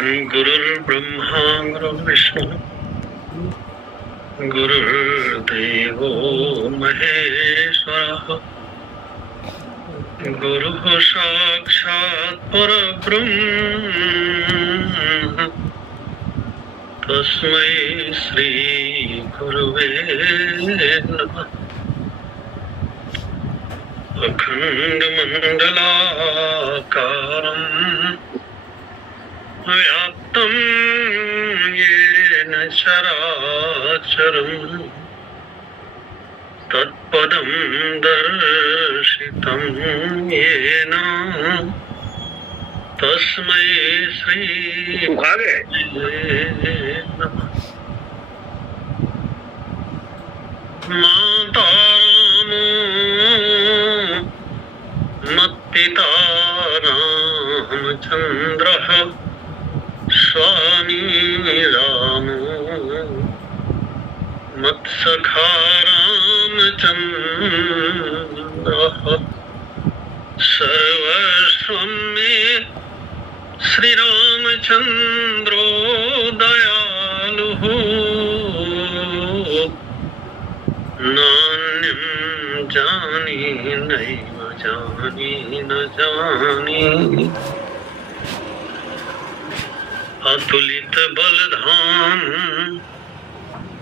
गुरुर्ब्रह्मा गुरुर्विष्णु गुरुर्देवो महेश्वरः गुरुः साक्षात् परब्रह्म तस्मै श्री गुरुवे नमः। अखण्डमण्डलाकारम् व्याप्तं येन चराचरम् तत्पदं दर्शितं येन तस्मै श्री नमः। माता मत्पिता रामचन्द्रः स्वामी रामो मत्सखा रामचन्द्रः सर्वस्वं मे श्रीरामचन्द्रो दयालुः नान्यं जाने नैव जाने न जाने। अतुलित बलधाम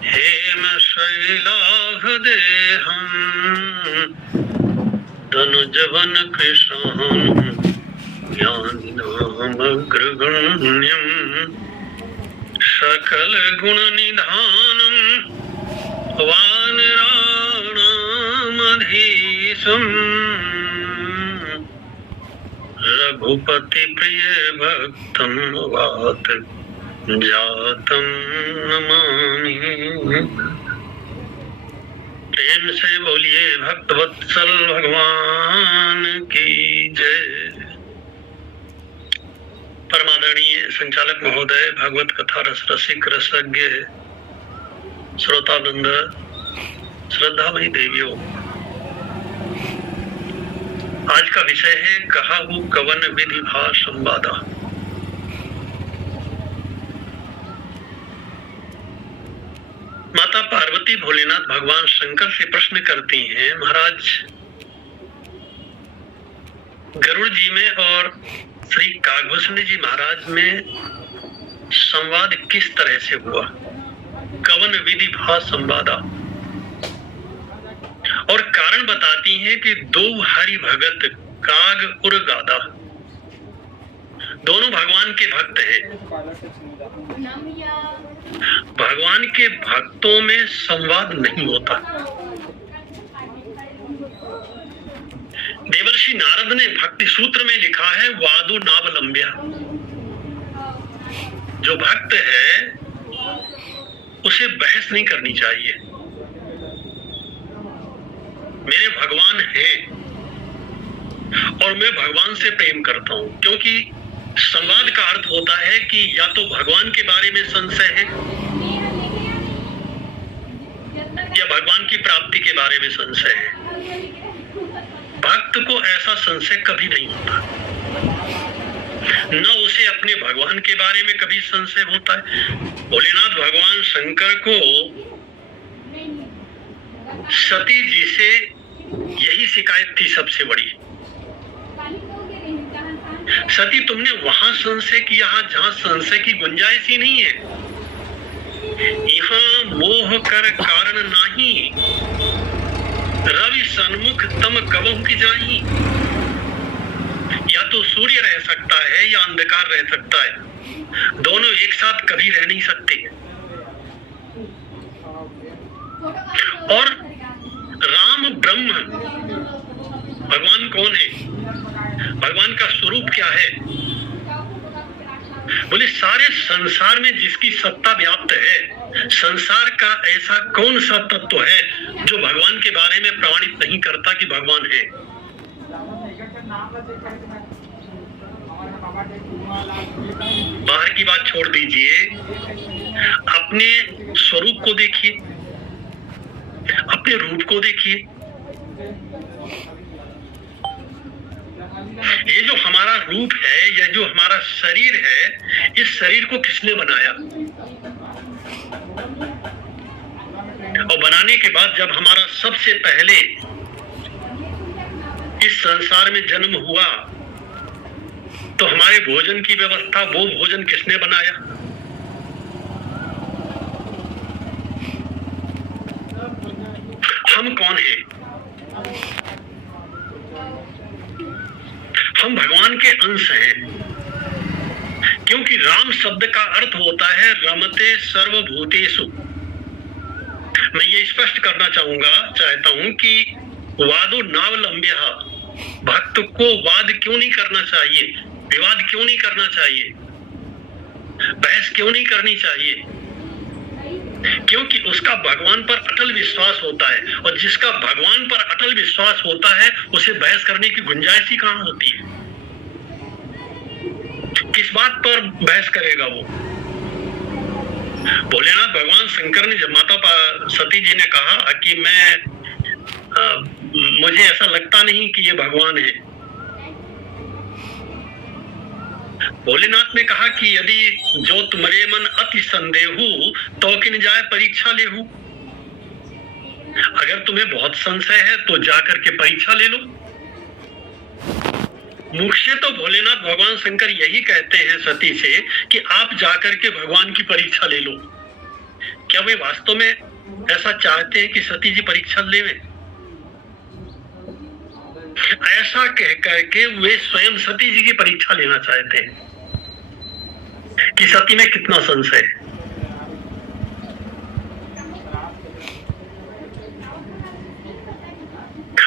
हेम शैलाभदेहं धनुजवन कृशां ज्ञानिनामग्रगण्यं सकल गुण निधानं वानराणामधीशम् रघुपति प्रिय भक्तं वात जातं नमामि। प्रेम से बोलिए भक्त वत्सल भगवान की जय। परमादरणीय संचालक महोदय, भागवत कथा रस रसिक रसज्ञ श्रोतावृंद, श्रद्धामयी देवियों, आज का विषय है कहाहु कवन विधि भा संवादा। माता पार्वती भोलेनाथ भगवान शंकर से प्रश्न करती हैं, महाराज गरुड़ जी में और श्री काकभूषण जी महाराज में संवाद किस तरह से हुआ? कवन विधि भा संवादा। और कारण बताती हैं कि दो हरि भगत काग और गादा दोनों भगवान के भक्त हैं। भगवान के भक्तों में संवाद नहीं होता। देवर्षि नारद ने भक्ति सूत्र में लिखा है, वादो नावलंब्या। जो भक्त है उसे बहस नहीं करनी चाहिए। मेरे भगवान हैं और मैं भगवान से प्रेम करता हूं, क्योंकि संवाद का अर्थ होता है कि या तो भगवान के बारे में संशय है या भगवान की प्राप्ति के बारे में संशय है। भक्त को ऐसा संशय कभी नहीं होता, न उसे अपने भगवान के बारे में कभी संशय होता है। भोलेनाथ भगवान शंकर को सती जी से यही शिकायत थी सबसे बड़ी। सती, तुमने वहां संशय किया जहां संशय की गुंजाइश ही नहीं है। यहाँ मोह कर कारण नहीं, रवि सन्मुख तम कबहु की जाही। या तो सूर्य रह सकता है या अंधकार रह सकता है, दोनों एक साथ कभी रह नहीं सकते। और राम ब्रह्म भगवान कौन है? भगवान का स्वरूप क्या है? बोले सारे संसार में जिसकी सत्ता व्याप्त है, संसार का ऐसा कौन सा तत्व है जो भगवान के बारे में प्रमाणित नहीं करता कि भगवान है? बाहर की बात छोड़ दीजिए, अपने स्वरूप को देखिए, अपने रूप को देखिए। ये जो हमारा रूप है, ये जो हमारा शरीर है, इस शरीर को किसने बनाया? और बनाने के बाद जब हमारा सबसे पहले इस संसार में जन्म हुआ, तो हमारे भोजन की व्यवस्था, वो भोजन किसने बनाया? हम कौन हैं? हम भगवान के अंश हैं, क्योंकि राम शब्द का अर्थ होता है रमते सर्वभूतेषु। मैं ये स्पष्ट करना चाहता हूं कि वादो नावलंब्यः, भक्त को वाद क्यों नहीं करना चाहिए, विवाद क्यों नहीं करना चाहिए, बहस क्यों नहीं करनी चाहिए? क्योंकि उसका भगवान पर अटल विश्वास होता है, और जिसका भगवान पर अटल विश्वास होता है उसे बहस करने की गुंजाइश ही कहां होती है? किस बात पर बहस करेगा वो? भोलेनाथ भगवान शंकर ने, जब माता सती जी ने कहा कि मुझे ऐसा लगता नहीं कि ये भगवान है, भोलेनाथ ने कहा कि यदि जो तुम्हारे मन अति संदेहु तो किन जाए परीक्षा लेहु। अगर तुम्हें बहुत संशय है तो जाकर के परीक्षा ले लो। मुख से तो भोलेनाथ भगवान शंकर यही कहते हैं सती से कि आप जाकर के भगवान की परीक्षा ले लो। क्या वे वास्तव में ऐसा चाहते हैं कि सती जी परीक्षा लेवें? ऐसा कह करके वे स्वयं सती जी की परीक्षा लेना चाहते हैं कि सती में कितना संशय है।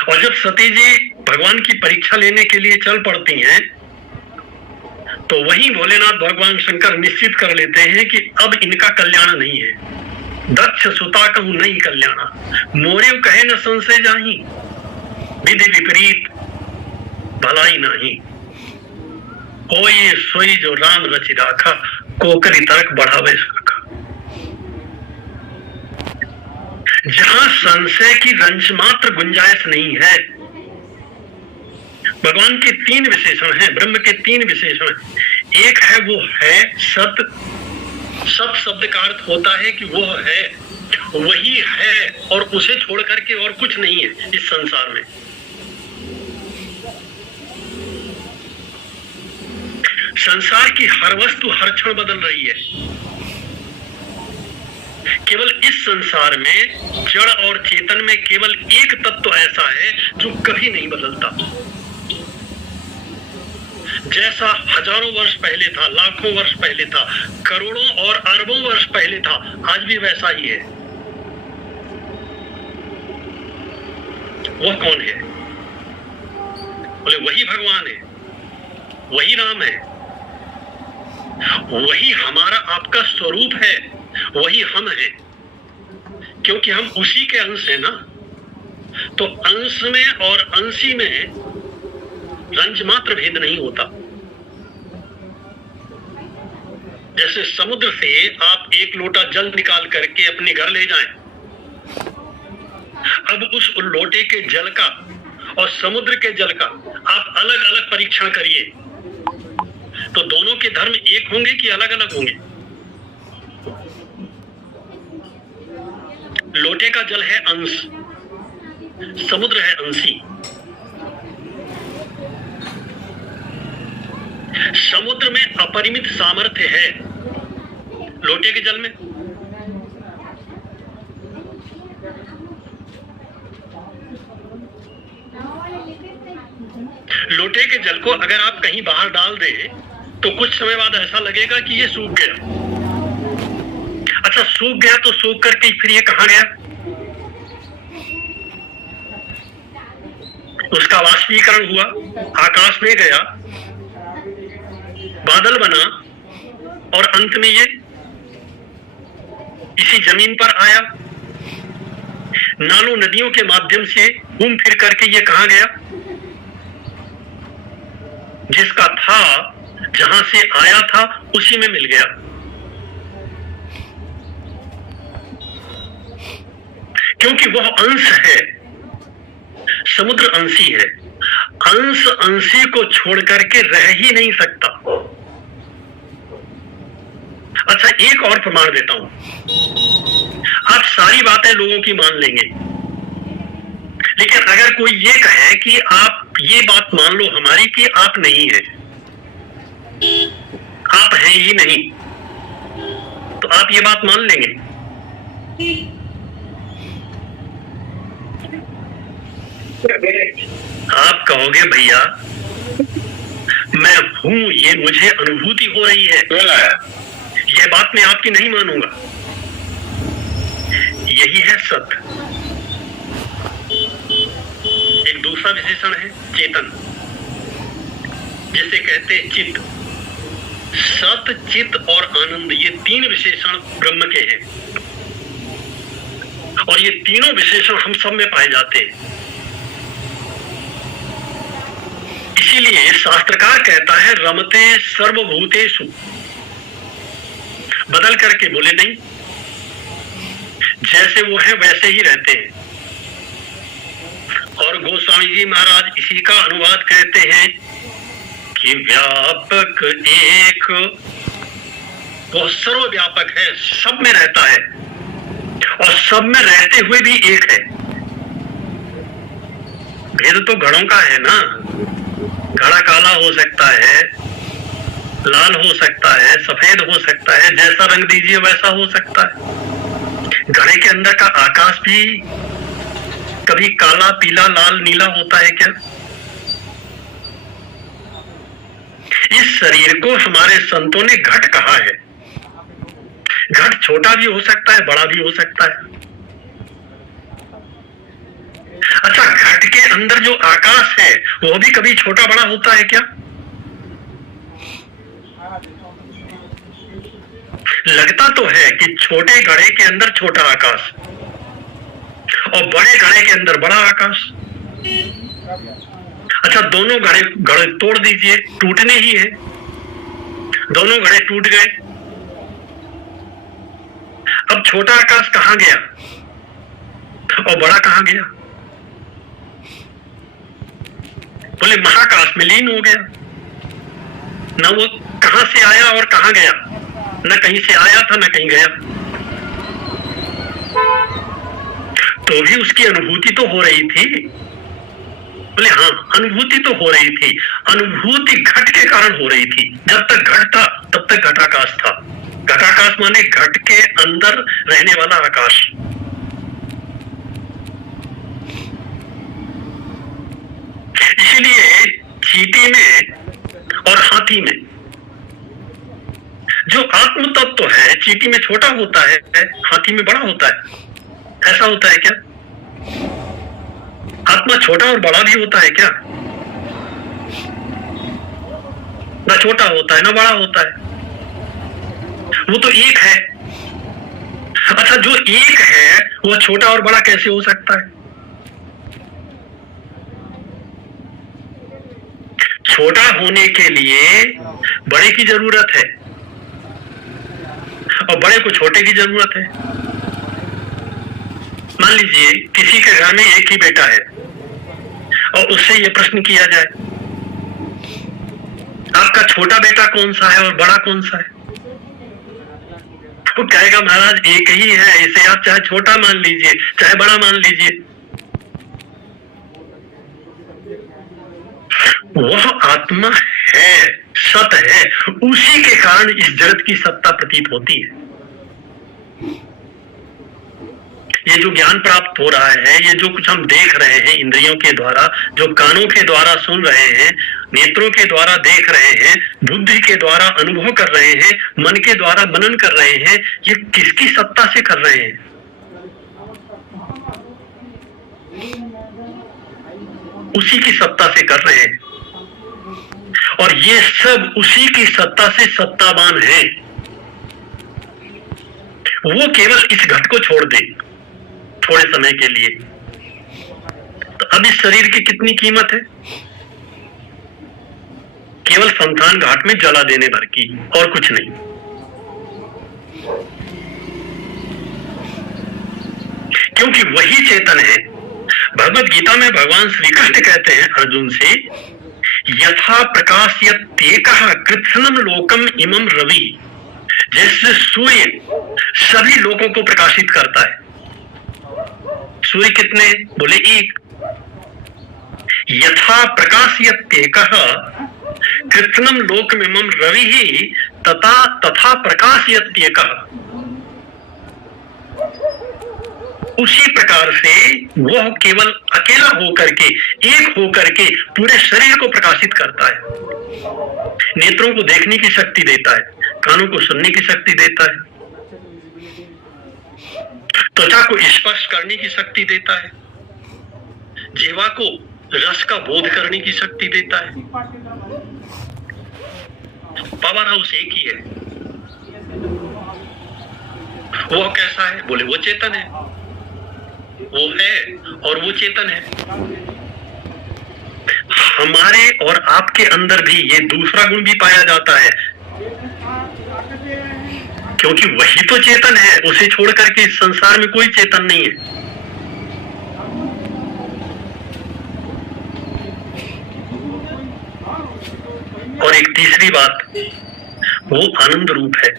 और जब सती जी भगवान की परीक्षा लेने के लिए चल पड़ती हैं, तो वहीं भोलेनाथ भगवान शंकर निश्चित कर लेते हैं कि अब इनका कल्याण नहीं है। दक्ष सुता कहूं नहीं कल्याणा, मोरे कहे न संशय जाही, विधि विपरीत भलाई नहीं। हो ये सोई जो राम रचि राखा, कोकरी तर्क बढ़ावे शाखा। जहां संशय की रंच मात्र गुंजाइश नहीं है। भगवान के तीन विशेषण हैं, ब्रह्म के तीन विशेषण हैं। एक है वो है सत। सत शब्द का अर्थ होता है कि वो है, वही है, और उसे छोड़ करके और कुछ नहीं है इस संसार में। संसार की हर वस्तु हर क्षण बदल रही है। केवल इस संसार में जड़ और चेतन में केवल एक तत्व ऐसा है जो कभी नहीं बदलता। जैसा हजारों वर्ष पहले था, लाखों वर्ष पहले था, करोड़ों और अरबों वर्ष पहले था, आज भी वैसा ही है। वह कौन है? बोले वही भगवान है, वही राम है, वही हमारा आपका स्वरूप है, वही हम है। क्योंकि हम उसी के अंश हैं ना, तो अंश में और अंशी में रंज मात्र भेद नहीं होता। जैसे समुद्र से आप एक लोटा जल निकाल करके अपने घर ले जाएं, अब उस लोटे के जल का और समुद्र के जल का आप अलग अलग परीक्षण करिए, तो दोनों के धर्म एक होंगे कि अलग अलग होंगे? लोटे का जल है अंश, समुद्र है अंशी। समुद्र में अपरिमित सामर्थ्य है, लोटे के जल में लोटे के जल को अगर आप कहीं बाहर डाल दें तो कुछ समय बाद ऐसा लगेगा कि ये सूख गया। अच्छा, सूख गया तो सूख करके फिर ये कहां गया? उसका वाष्पीकरण हुआ, आकाश में गया, बादल बना, और अंत में ये इसी जमीन पर आया। नालों नदियों के माध्यम से घूम फिर करके ये कहां गया? जिसका था, जहां से आया था, उसी में मिल गया। क्योंकि वह अंश है, समुद्र अंशी है। अंश अंशी को छोड़ करके रह ही नहीं सकता। अच्छा, एक और प्रमाण देता हूं। आप सारी बातें लोगों की मान लेंगे, लेकिन अगर कोई ये कहे कि आप ये बात मान लो हमारी कि आप नहीं है, आप हैं ही नहीं, तो आप ये बात मान लेंगे? आप कहोगे भैया मैं हूं, ये मुझे अनुभूति हो रही है, ये बात मैं आपकी नहीं मानूंगा। यही है सत्य। एक दूसरा विशेषण है चेतन, जिसे कहते हैं चित्त। सत, चित्त और आनंद, ये तीन विशेषण ब्रह्म के हैं, और ये तीनों विशेषण हम सब में पाए जाते हैं। इसीलिए शास्त्रकार कहता है रमते सर्वभूतेषु, बदल करके बोले नहीं, जैसे वो है वैसे ही रहते हैं। और गोस्वामी जी महाराज इसी का अनुवाद कहते हैं कि व्यापक एक, वो सर्वव्यापक है, सब में रहता है, और सब में रहते हुए भी एक है। भेद तो घड़ों का है ना, घड़ा काला हो सकता है, लाल हो सकता है, सफेद हो सकता है, जैसा रंग दीजिए वैसा हो सकता है। घड़े के अंदर का आकाश भी कभी काला, पीला, लाल, नीला होता है क्या? इस शरीर को हमारे संतों ने घट कहा है। घट छोटा भी हो सकता है, बड़ा भी हो सकता है। अच्छा, घट के अंदर जो आकाश है वो भी कभी छोटा बड़ा होता है क्या? लगता तो है कि छोटे घड़े के अंदर छोटा आकाश और बड़े घड़े के अंदर बड़ा आकाश। अच्छा, दोनों घड़े तोड़ दीजिए, टूटने ही है। दोनों घड़े टूट गए, अब छोटा आकाश कहां गया और बड़ा कहां गया? बोले महाकाश में लीन हो गया। ना वो कहां से आया और कहां गया, न कहीं से आया था न कहीं गया। तो भी उसकी अनुभूति तो हो रही थी। बोले हाँ, अनुभूति तो हो रही थी। अनुभूति घट के कारण हो रही थी। जब तक घट था तब तक घटाकाश था। घटाकाश माने घट के अंदर रहने वाला आकाश। इसीलिए चींटी में और हाथी में जो आत्म तत्व है, चींटी में छोटा होता है, हाथी में बड़ा होता है। ऐसा होता है क्या? आत्मा छोटा और बड़ा भी होता है क्या? ना छोटा होता है ना बड़ा होता है, वो तो एक है। अच्छा, जो एक है वो छोटा और बड़ा कैसे हो सकता है? छोटा होने के लिए बड़े की जरूरत है और बड़े को छोटे की जरूरत है। मान लीजिए किसी के घर में एक ही बेटा है और उससे ये प्रश्न किया जाए, आपका छोटा बेटा कौन सा है और बड़ा कौन सा है? वो कहेगा महाराज एक ही है, इसे आप चाहे छोटा मान लीजिए चाहे बड़ा मान लीजिए। वह आत्मा है, सत है, उसी के कारण इस जगत की सत्ता प्रतीत होती है। ये जो ज्ञान प्राप्त हो रहा है, ये जो कुछ हम देख रहे हैं इंद्रियों के द्वारा, जो कानों के द्वारा सुन रहे हैं, नेत्रों के द्वारा देख रहे हैं, बुद्धि के द्वारा अनुभव कर रहे हैं, मन के द्वारा मनन कर रहे हैं, ये किसकी सत्ता से कर रहे हैं? उसी की सत्ता से कर रहे हैं। और ये सब उसी की सत्ता से सत्तावान है। वो केवल इस घट को छोड़ दे थोड़े समय के लिए, तो अब इस शरीर की कितनी कीमत है? केवल संतान घाट में जला देने भर की, और कुछ नहीं। क्योंकि वही चेतन है, भगवत गीता में भगवान श्री कृष्ण कहते हैं अर्जुन से, यथा प्रकाशयत्येकः कृत्स्नम लोकम इमं रवि, जैसे सूर्य सभी लोगों को प्रकाशित करता है। सूर्य कितने? बोले एक। यथा प्रकाशयत्येकः कृत्स्नम लोकमिमं रवि तथा प्रकाशयत्येकः, उसी प्रकार से वह केवल अकेला होकर के, एक होकर के पूरे शरीर को प्रकाशित करता है। नेत्रों को देखने की शक्ति देता है, कानों को सुनने की शक्ति देता है, त्वचा को स्पर्श करने की शक्ति देता है, जीवा को रस का बोध करने की शक्ति देता है। पावर हाउस एक ही है। वो कैसा है? बोले वो चेतन है, वो है और वो चेतन है। हमारे और आपके अंदर भी ये दूसरा गुण भी पाया जाता है, क्योंकि वही तो चेतन है, उसे छोड़ करके इस संसार में कोई चेतन नहीं है। और एक तीसरी बात, वो आनंद रूप है।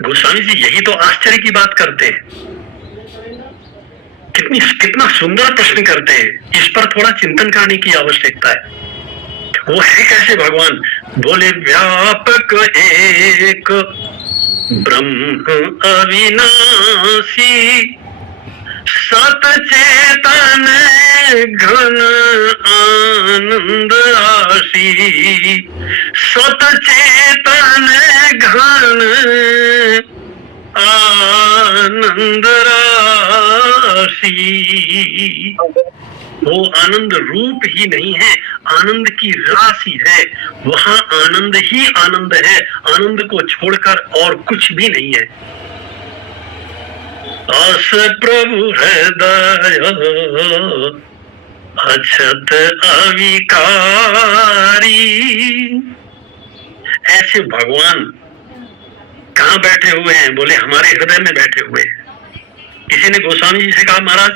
गोस्वामी जी यही तो आश्चर्य की बात करते हैं, कितना सुंदर प्रश्न करते हैं। इस पर थोड़ा चिंतन करने की आवश्यकता है। वो है कैसे भगवान? बोले व्यापक एक ब्रह्म अविनाशी, सत चेतन घन आनंद राशि, सत चेतन घन आनंद राशि। वो आनंद रूप ही नहीं है, आनंद की राशि है। वहां आनंद ही आनंद है, आनंद को छोड़कर और कुछ भी नहीं है। आस प्रभु हृदय अछत अविकारी। ऐसे भगवान कहाँ बैठे हुए हैं? बोले हमारे हृदय में बैठे हुए हैं। किसी ने गोस्वामी जी से कहा, महाराज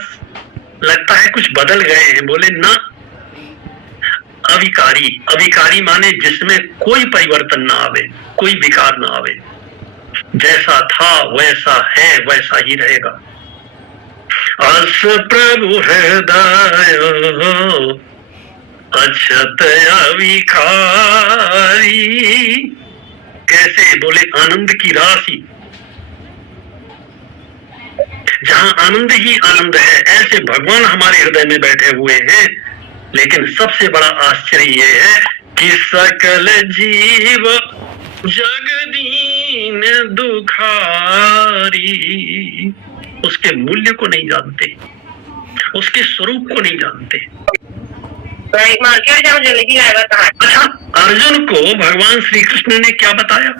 लगता है कुछ बदल गए हैं। बोले ना, अविकारी। अविकारी माने जिसमें कोई परिवर्तन ना आवे, कोई विकार ना आवे, जैसा था वैसा है, वैसा ही रहेगा। अस प्रभु हृदय अछत अविकारी। कैसे? बोले आनंद की राशि। जहां आनंद ही आनंद है, ऐसे भगवान हमारे हृदय में बैठे हुए हैं। लेकिन सबसे बड़ा आश्चर्य यह है कि सकल जीव जगदीन दुखारी उसके मूल्य को नहीं जानते, उसके स्वरूप को नहीं जानते। अच्छा, अर्जुन को भगवान श्री कृष्ण ने क्या बताया?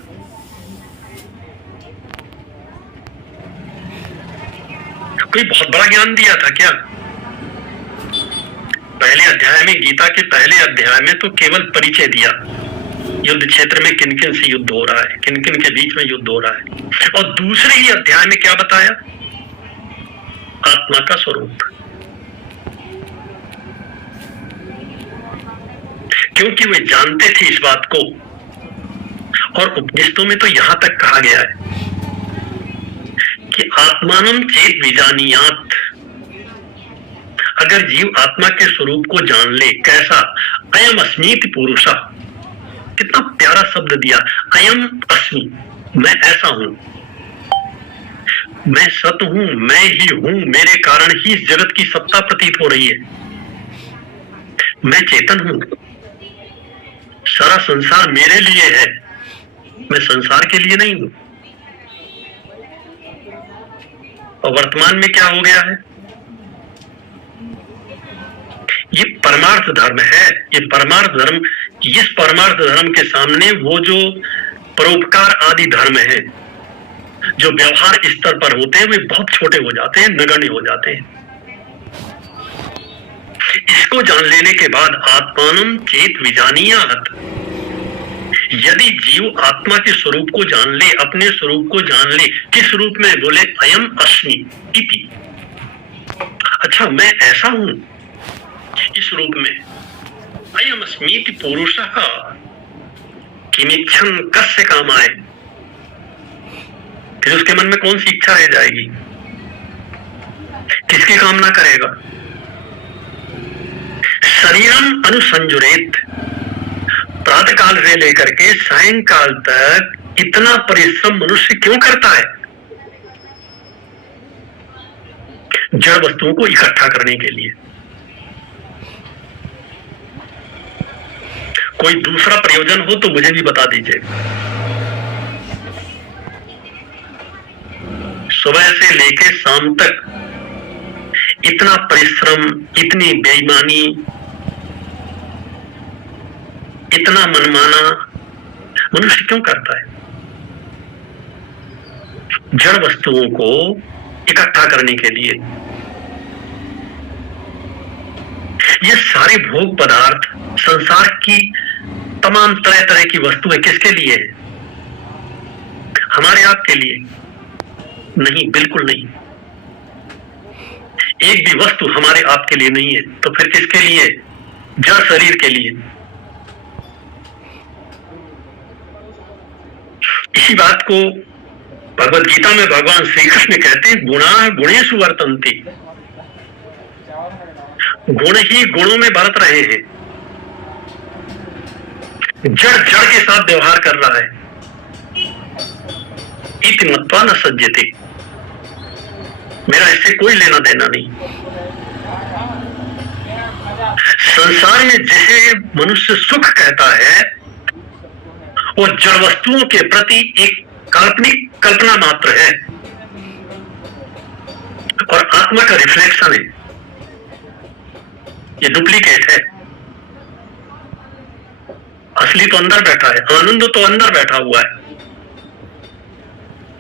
कोई बहुत बड़ा ज्ञान दिया था क्या? पहले अध्याय में, गीता के पहले अध्याय में तो केवल परिचय दिया, युद्ध क्षेत्र में किन किन से युद्ध हो रहा है, किन किन के बीच में युद्ध हो रहा है। और दूसरे ही अध्याय में क्या बताया? आत्मा का स्वरूप। क्योंकि वे जानते थे इस बात को, और उपनिषदों में तो यहां तक कहा गया है कि आत्मानम चेत विजानीयात। अगर जीव आत्मा के स्वरूप को जान ले, कैसा? अयम अस्मीति पुरुषा। कितना प्यारा शब्द दिया, अयम अस्मि, मैं ऐसा हूं, मैं सत हूं, मैं ही हूं, मेरे कारण ही इस जगत की सत्ता प्रतीत हो रही है। मैं चेतन हूं, सारा संसार मेरे लिए है, मैं संसार के लिए नहीं हूं। और वर्तमान में क्या हो गया है? ये परमार्थ धर्म है। ये परमार्थ धर्म, इस परमार्थ धर्म के सामने वो जो परोपकार आदि धर्म है, जो व्यवहार स्तर पर होते हैं, वे बहुत छोटे हो जाते हैं, नगण्य हो जाते हैं। इसको जान लेने के बाद आत्मानम चेत विजानीयात, यदि जीव आत्मा के स्वरूप को जान ले, अपने स्वरूप को जान ले, किस रूप में? बोले अयम अस्मि इति। अच्छा, मैं ऐसा हूं इस रूप में। अयम अस्मि इति पुरुषः किमिच्छन् कस्य कामाय। फिर उसके मन में कौन सी इच्छा रह जाएगी? किसकी कामना करेगा? शरीरम अनुसंजुरेत। प्रातः काल से लेकर के सायंकाल तक इतना परिश्रम मनुष्य क्यों करता है? जड़ वस्तुओं को इकट्ठा करने के लिए। कोई दूसरा प्रयोजन हो तो मुझे भी बता दीजिए। सुबह से लेकर शाम तक इतना परिश्रम, इतनी बेईमानी, इतना मनमाना मनुष्य क्यों करता है? जड़ वस्तुओं को इकट्ठा करने के लिए। ये सारे भोग पदार्थ, संसार की तमाम तरह तरह की वस्तुएं किसके लिए है? हमारे आप के लिए नहीं, बिल्कुल नहीं। एक भी वस्तु हमारे आप के लिए नहीं है, तो फिर किसके लिए? जड़ शरीर के लिए। इसी बात को भगवत गीता में भगवान श्री कृष्ण कहते हैं, गुणा गुणेषु वर्तन्ते। गुण ही गुणों में बरत रहे हैं। जड़ जड़ के साथ व्यवहार कर रहा है। इति मत्वा न सज्जते। मेरा इससे कोई लेना देना नहीं। संसार में जिसे मनुष्य सुख कहता है वो जड़ वस्तुओं के प्रति एक काल्पनिक कल्पना मात्र है और आत्मा का रिफ्लेक्शन है। ये डुप्लीकेट है। असली तो अंदर बैठा है, आनंद तो अंदर बैठा हुआ है।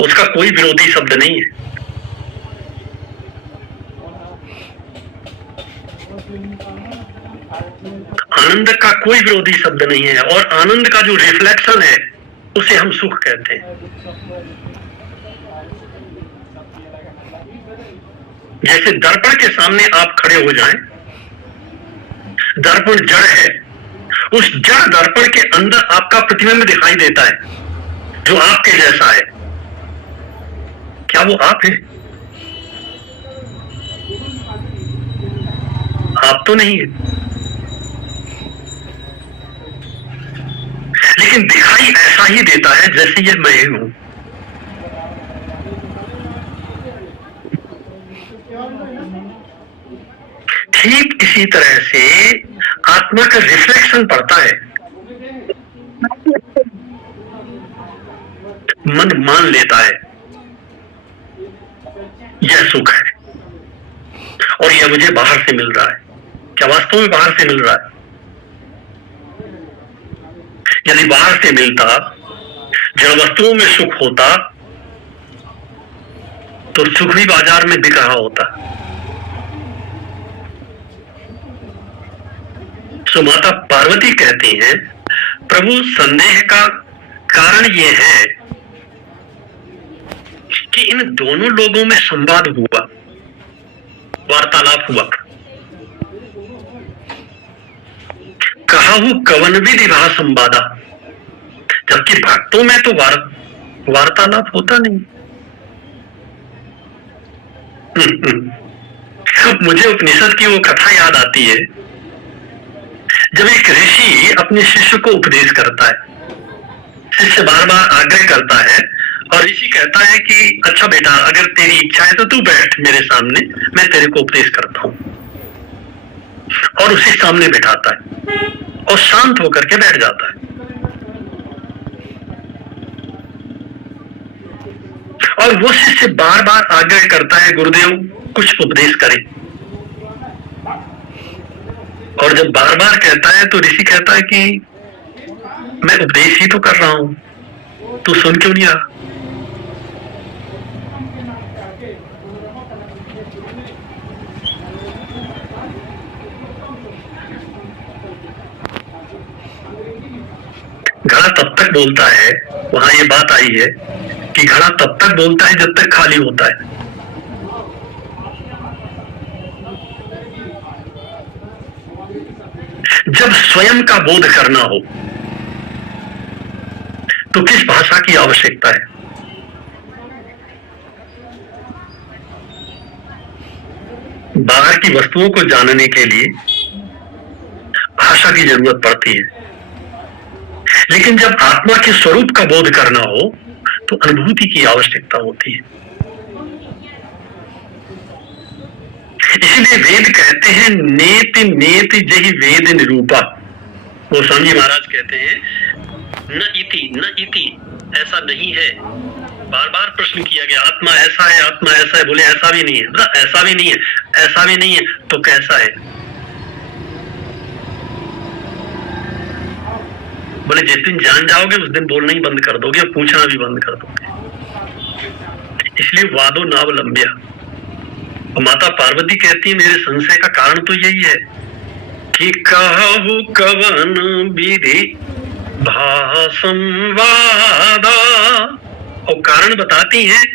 उसका कोई विरोधी शब्द नहीं है। आनंद का कोई विरोधी शब्द नहीं है और आनंद का जो रिफ्लेक्शन है उसे हम सुख कहते हैं। जैसे दर्पण के सामने आप खड़े हो जाएं, दर्पण जड़ है, उस जड़ दर्पण के अंदर आपका प्रतिबिंब दिखाई देता है जो आपके जैसा है। क्या वो आप है? आप तो नहीं है, लेकिन दिखाई ऐसा ही देता है जैसे ये मैं हूं। ठीक इसी तरह से आत्मा का रिफ्लेक्शन पड़ता है। मन मान लेता है यह सुख है और यह मुझे बाहर से मिल रहा है। क्या वास्तव में बाहर से मिल रहा है? यदि बाहर से मिलता, जड़ वस्तुओं में सुख होता, तो सुख भी बाजार में बिक रहा होता। सो माता पार्वती कहती हैं, प्रभु संदेह का कारण यह है कि इन दोनों लोगों में संवाद हुआ, वार्तालाप हुआ। कहु कवन विधि भा संवादा, जबकि भक्तों में तो वार्तालाप होता नहीं। मुझे उपनिषद की वो कथा याद आती है, जब एक ऋषि अपने शिष्य को उपदेश करता है। शिष्य बार बार आग्रह करता है और ऋषि कहता है कि अच्छा बेटा, अगर तेरी इच्छा है तो तू बैठ मेरे सामने, मैं तेरे को उपदेश करता हूं। और उसे सामने बैठाता है और शांत होकर के बैठ जाता है। और वो शिष्य बार बार आग्रह करता है, गुरुदेव कुछ उपदेश करें। और जब बार बार कहता है तो ऋषि कहता है कि मैं उपदेश ही तो कर रहा हूं, तू सुन क्यों नहीं रहा? घड़ा तब तक बोलता है, वहां ये बात आई है कि घड़ा तब तक बोलता है जब तक खाली होता है। जब स्वयं का बोध करना हो तो किस भाषा की आवश्यकता है? बाहर की वस्तुओं को जानने के लिए भाषा की जरूरत पड़ती है, लेकिन जब आत्मा के स्वरूप का बोध करना हो तो अनुभूति की आवश्यकता होती है। इसलिए वेद कहते हैं नेति नेति जहि वेद निरूपा। वो स्वामी महाराज कहते हैं न इति ऐसा नहीं है। बार बार प्रश्न किया गया, आत्मा ऐसा है, आत्मा ऐसा है। बोले ऐसा भी नहीं है, ऐसा भी नहीं है, ऐसा भी नहीं है, तो कैसा है? बोले जिस दिन जान जाओगे उस दिन बोलना ही बंद कर दोगे और पूछना भी बंद कर दोगे। इसलिए वादो नावलंब्या। और माता पार्वती कहती है मेरे संशय का कारण तो यही है कि कहु कवन विधि भासंवादा। और कारण बताती हैं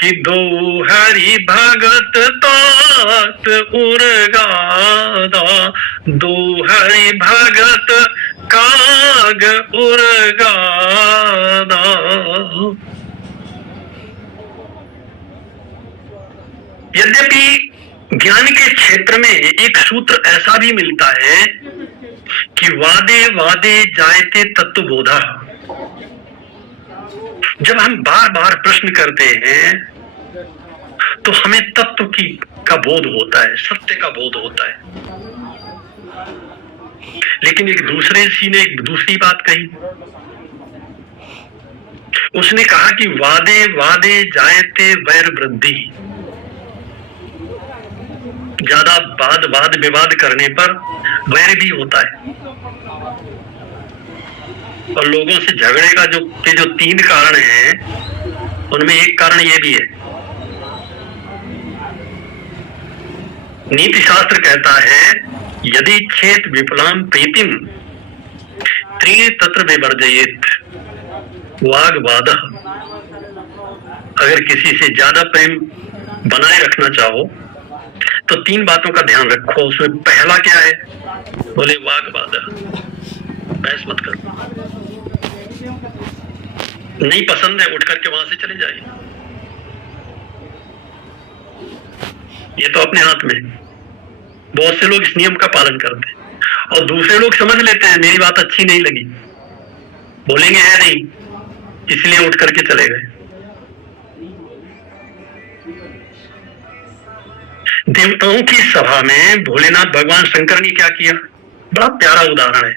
कि दो हरि भगत तात उर्गादा, दो हरि भगत काग उर्गादा। यद्यपि ज्ञान के क्षेत्र में एक सूत्र ऐसा भी मिलता है कि वादे वादे जायते तत्वबोधा। जब हम बार बार प्रश्न करते हैं तो हमें तत्व का बोध होता है, सत्य का बोध होता है। लेकिन एक दूसरे ऋषि ने एक दूसरी बात कही। उसने कहा कि वादे वादे जायते वैर वृद्धि। ज्यादा वाद विवाद करने पर वैर भी होता है। और लोगों से झगड़े का जो 3 कारण हैं उनमें एक कारण ये भी है। नीति शास्त्र कहता है यदि छेत विपुलाम प्रीतिम त्रीण तत्र विवर्जयेत वाग वाद। अगर किसी से ज्यादा प्रेम बनाए रखना चाहो तो 3 बातों का ध्यान रखो। उसमें पहला क्या है? बोले वाग वाद। बहस मत करो, नहीं पसंद है उठ करके वहां से चले जाइए। ये तो अपने हाथ में। बहुत से लोग इस नियम का पालन करते हैं और दूसरे लोग समझ लेते हैं मेरी बात अच्छी नहीं लगी, बोलेंगे है नहीं, इसलिए उठ करके चले गए। देवताओं की सभा में भोलेनाथ भगवान शंकर ने क्या किया? बड़ा प्यारा उदाहरण है।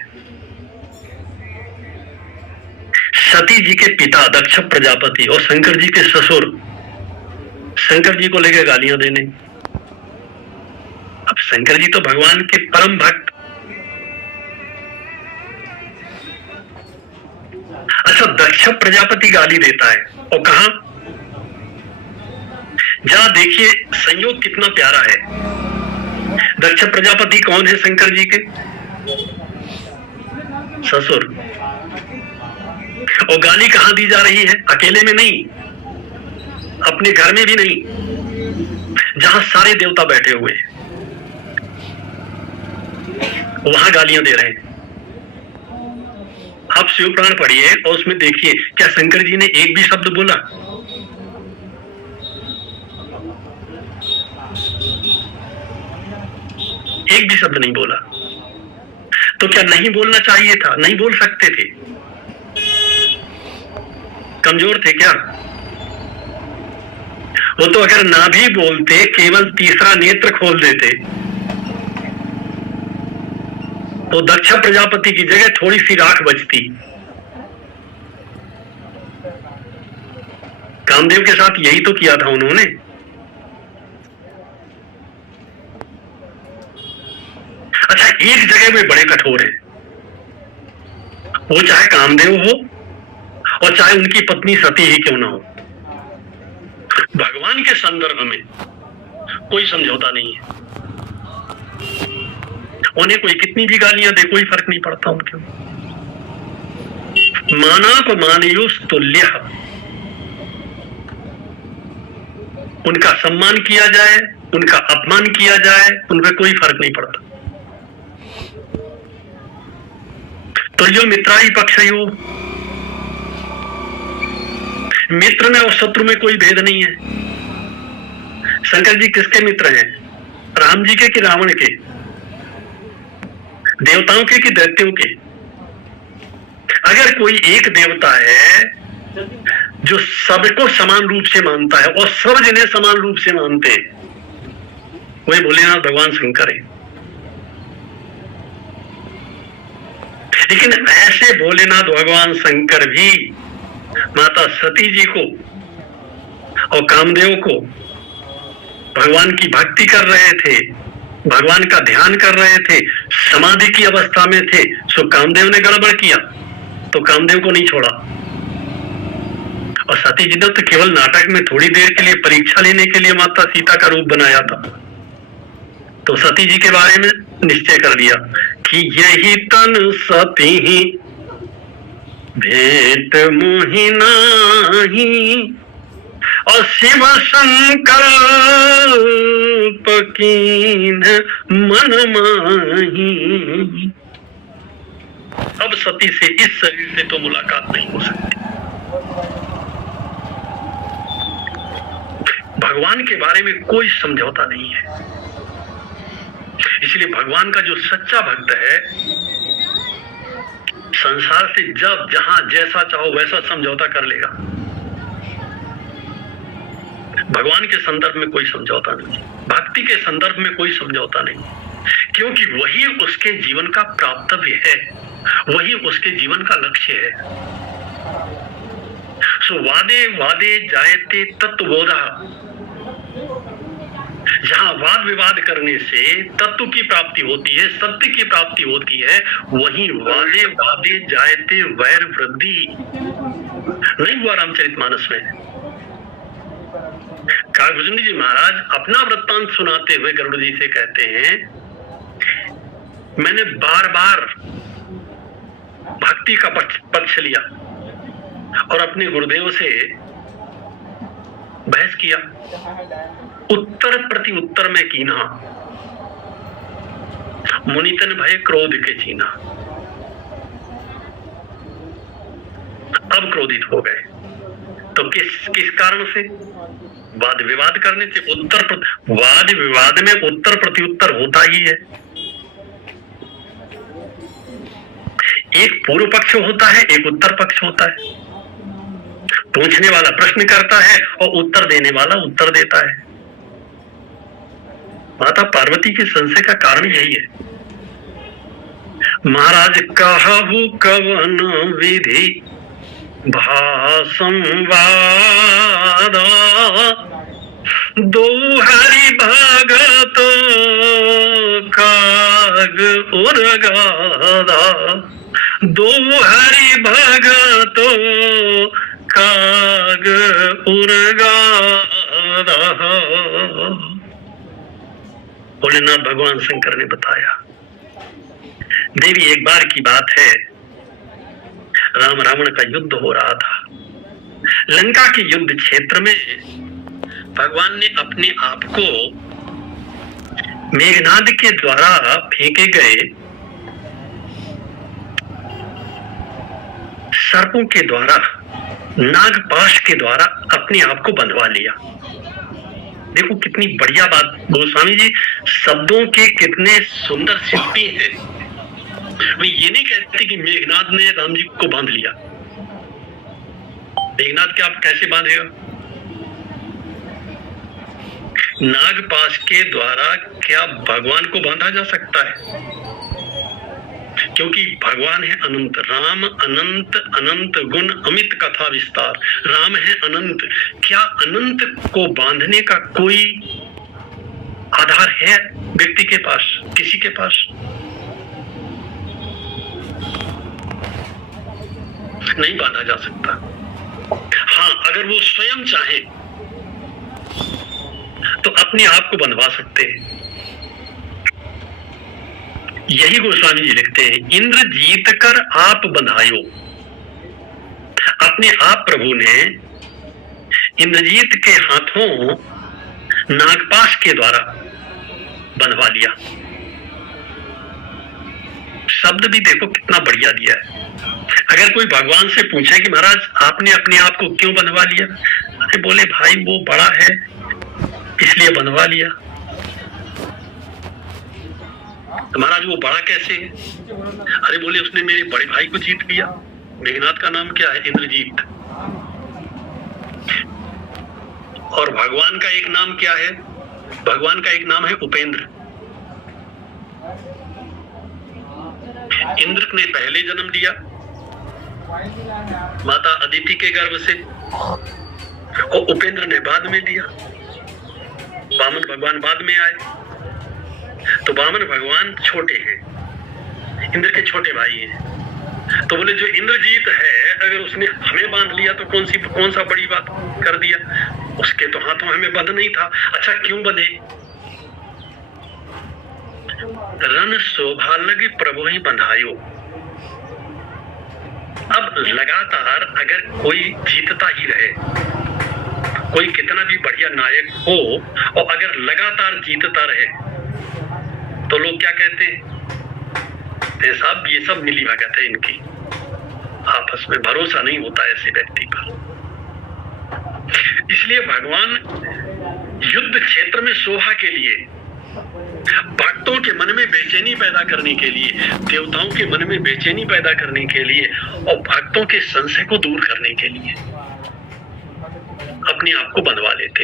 सती जी के पिता दक्ष प्रजापति और शंकर जी के ससुर शंकर जी को लेकर गालियां देने। अब शंकर जी तो भगवान के परम भक्त। अच्छा, दक्ष प्रजापति गाली देता है और कहा जहां देखिए संयोग कितना प्यारा है। दक्ष प्रजापति कौन है? शंकर जी के ससुर। और गाली कहां दी जा रही है? अकेले में नहीं, अपने घर में भी नहीं, जहां सारे देवता बैठे हुए हैं वहां गालियां दे रहे हैं। आप शिवपुराण पढ़िए और उसमें देखिए क्या शंकर जी ने एक भी शब्द बोला? एक भी शब्द नहीं बोला। तो क्या नहीं बोलना चाहिए था? नहीं बोल सकते थे? कमजोर थे क्या? वो तो अगर ना भी बोलते, केवल तीसरा नेत्र खोल देते तो दक्ष प्रजापति की जगह थोड़ी सी राख बचती। कामदेव के साथ यही तो किया था उन्होंने। अच्छा, एक जगह में बड़े कठोर हैं, वो चाहे कामदेव हो और चाहे उनकी पत्नी सती ही क्यों ना हो। भगवान के संदर्भ में कोई समझौता नहीं है। उन्हें कोई कितनी भी गालियां दे कोई फर्क नहीं पड़ता उनके। मानापमानयोस्तुल्य, उनका सम्मान किया जाए, उनका अपमान किया जाए, उन पर कोई फर्क नहीं पड़ता। तुल्यो मित्राई पक्षयो, मित्र में और शत्रु में कोई भेद नहीं है। शंकर जी किसके मित्र हैं? राम जी के कि रावण के? देवताओं के कि दैत्यों के? अगर कोई एक देवता है जो सबको समान रूप से मानता है और सब जिन्हें समान रूप से मानते हैं, वही भोलेनाथ भगवान शंकर है। लेकिन ऐसे भोलेनाथ भगवान शंकर भी माता सती जी को और कामदेव को भगवान की भक्ति कर रहे थे, भगवान का ध्यान कर रहे थे, समाधि की अवस्था में थे। सो कामदेव ने गड़बड़ किया तो कामदेव को नहीं छोड़ा, और सती जी ने तो केवल नाटक में थोड़ी देर के लिए परीक्षा लेने के लिए माता सीता का रूप बनाया था। तो सती जी के बारे में निश्चय कर लिया कि यही तन सती ही भेंट मोहि नाही, और शिव संकल्प कीन मन माही। अब सती से, इस शरीर से तो मुलाकात नहीं हो सकती। भगवान के बारे में कोई समझौता नहीं है। इसलिए भगवान का जो सच्चा भक्त है, संसार से जब जहां जैसा चाहो वैसा समझौता कर लेगा। भगवान के संदर्भ में कोई समझौता नहीं, भक्ति के संदर्भ में कोई समझौता नहीं, क्योंकि वही उसके जीवन का प्राप्तव्य है, वही उसके जीवन का लक्ष्य है। सो वादे वादे जायते तत्वबोधा, जहां वाद विवाद करने से तत्व की प्राप्ति होती है, सत्य की प्राप्ति होती है, वहीं वादे वादे जायते वैर वृद्धि नहीं हुआ रामचरितमानस में। काकभूषण जी महाराज अपना वृत्तांत सुनाते हुए गरुड़ जी से कहते हैं, मैंने बार बार भक्ति का पक्ष लिया और अपने गुरुदेव से बहस किया, उत्तर प्रति उत्तर में कीना, मुनितन भय क्रोध के चीना। अब क्रोधित हो गए तो किस कारण से? वाद विवाद करने से। वाद विवाद में उत्तर प्रति उत्तर होता ही है। एक पूर्व पक्ष होता है, एक उत्तर पक्ष होता है। पूछने वाला प्रश्न करता है और उत्तर देने वाला उत्तर देता है। माता पार्वती के संशय का कारण यही है। महाराज कहु कवन विधि भासंवाद, दो हरि भगत काग उर्गादा, दो हरि भगत काग उर्गादा। भोलेनाथ भगवान शंकर ने बताया, देवी एक बार की बात है, राम रावण का युद्ध हो रहा था। लंका के युद्ध क्षेत्र में भगवान ने अपने आप को मेघनाद के द्वारा फेंके गए सर्पों के द्वारा, नागपाश के द्वारा अपने आप को बंधवा लिया। देखो कितनी बढ़िया बात, गोस्वामी जी शब्दों के कितने सुंदर शिल्पी हैं। वे ये नहीं कहते कि मेघनाद ने राम जी को बांध लिया। मेघनाद के आप कैसे बांधेगा? नागपाश के द्वारा क्या भगवान को बांधा जा सकता है? क्योंकि भगवान है अनंत, राम अनंत, अनंत गुण अमित कथा विस्तार। राम है अनंत, क्या अनंत को बांधने का कोई आधार है व्यक्ति के पास, किसी के पास? नहीं बांधा जा सकता। हाँ, अगर वो स्वयं चाहे तो अपने आप को बंधवा सकते हैं। यही गोस्वामी जी लिखते हैं, इंद्र जीत कर आप बंधायो, अपने आप प्रभु ने इंद्रजीत के हाथों नागपाश के द्वारा बनवा लिया। शब्द भी देखो कितना बढ़िया दिया है। अगर कोई भगवान से पूछे कि महाराज आपने अपने आप को क्यों बनवा लिया, अरे बोले भाई वो बड़ा है इसलिए बनवा लिया। तो महाराज वो बड़ा कैसे है? अरे बोले उसने मेरे बड़े भाई को जीत लिया। मेघनाथ का नाम क्या है? इंद्रजीत। और भगवान का एक नाम क्या है? भगवान का एक नाम है उपेंद्र। इंद्र ने पहले जन्म लिया माता अदिति के गर्भ से, और उपेंद्र ने बाद में लिया। वामन भगवान बाद में आए। तो वामन भगवान छोटे हैं, इंद्र के छोटे भाई हैं। तो बोले जो इंद्रजीत है अगर उसने हमें बांध लिया तो कौन सा बड़ी बात कर दिया, उसके तो हाथों हमें बंध नहीं था। अच्छा क्यों बंधे? रन शोभा लगे प्रभु ही बंधायो। अब लगातार अगर कोई जीतता ही रहे, कोई कितना भी बढ़िया नायक हो और अगर लगातार जीतता रहे तो लोग क्या कहते हैं? साहब ये सब मिली भगत है इनकी, आपस में भरोसा नहीं होता ऐसे व्यक्ति पर। इसलिए भगवान युद्ध क्षेत्र में शोभा के लिए, भक्तों के मन में बेचैनी पैदा करने के लिए, देवताओं के मन में बेचैनी पैदा करने के लिए और भक्तों के संशय को दूर करने के लिए अपने आप को बनवा लेते।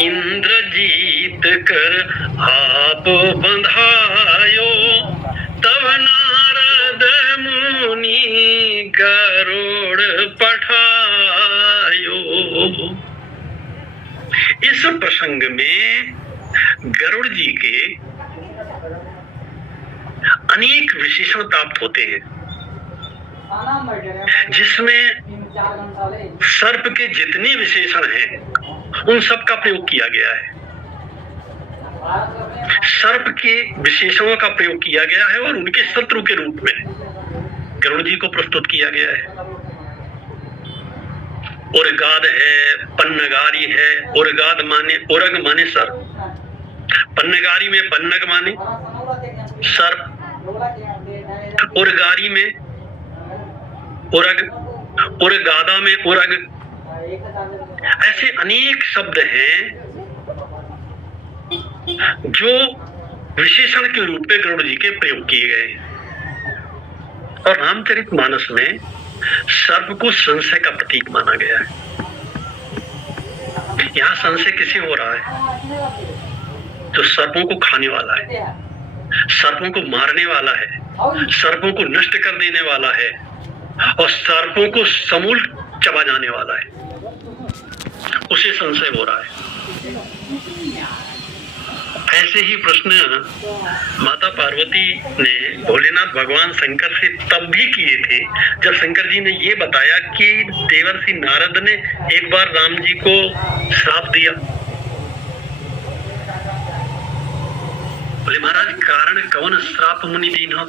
इंद्रजीत कर आप बंधायो, तब नारद मुनि गरुड़ पठायो। इस प्रसंग में गरुड़ जी के अनेक विशेषण प्राप्त होते हैं, जिसमें सर्प के जितने विशेषण हैं उन सब का प्रयोग किया गया है। सर्प के विशेषणों का प्रयोग किया गया है और उनके शत्रु के रूप में गरुड़ जी को प्रस्तुत किया गया है। उर्गाद है, पन्नगारी है। उर्गाद माने उरग माने सर्प, पन्नगारी में पन्नग माने सर्प, उर्गारी में उरग, उर्गादा में उरग। ऐसे अनेक शब्द हैं जो विशेषण के रूप में गरुड़ जी के प्रयोग किए गए। और रामचरितमानस में सर्प को संशय का प्रतीक माना गया है। यहाँ संशय किसे हो रहा है? जो सर्पों को खाने वाला है, सर्पों को मारने वाला है, सर्पों को नष्ट कर देने वाला है और सर्पों को समूल चबा जाने वाला है, उसे संशय हो रहा है। ऐसे ही प्रश्न माता पार्वती ने भोलेनाथ भगवान शंकर से तब भी किए थे जब शंकर जी ने ये बताया कि देवर्षि नारद ने एक बार राम जी को श्राप दिया। बोले महाराज कारण कौन श्राप मुनि दीना,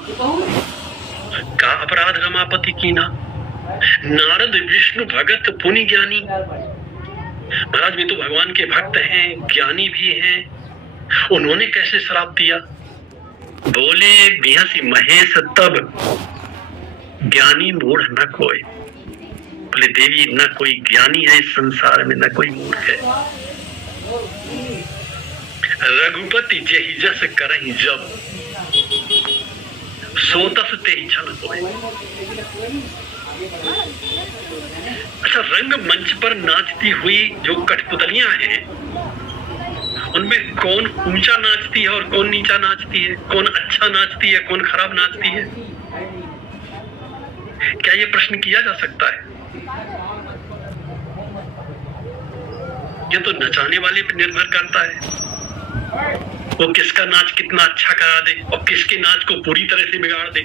का अपराध रमापति कीना, नारद विष्णु भगत पुनि ज्ञानी। महाराज वे तो भगवान के भक्त हैं, ज्ञानी भी हैं, उन्होंने कैसे श्राप दिया? बोले बिहसी महेश तब ज्ञानी मूढ़ न कोई। बोले देवी न कोई ज्ञानी है इस संसार में, न कोई मूढ़ है। रघुपति जेहि जस करहि जब, सोतस तेहि छल होय। अच्छा, रंग मंच पर नाचती हुई जो कठपुतलियां हैं उनमें कौन ऊंचा नाचती है और कौन नीचा नाचती है, कौन अच्छा नाचती है, कौन खराब नाचती है? क्या ये प्रश्न किया जा सकता है? ये तो नचाने वाले पर निर्भर करता है, वो किसका नाच कितना अच्छा करा दे और किसके नाच को पूरी तरह से बिगाड़ दे।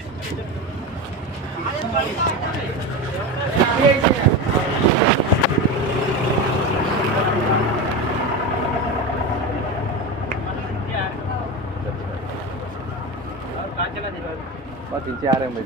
बहुत नीचे आ रहे हैं भाई।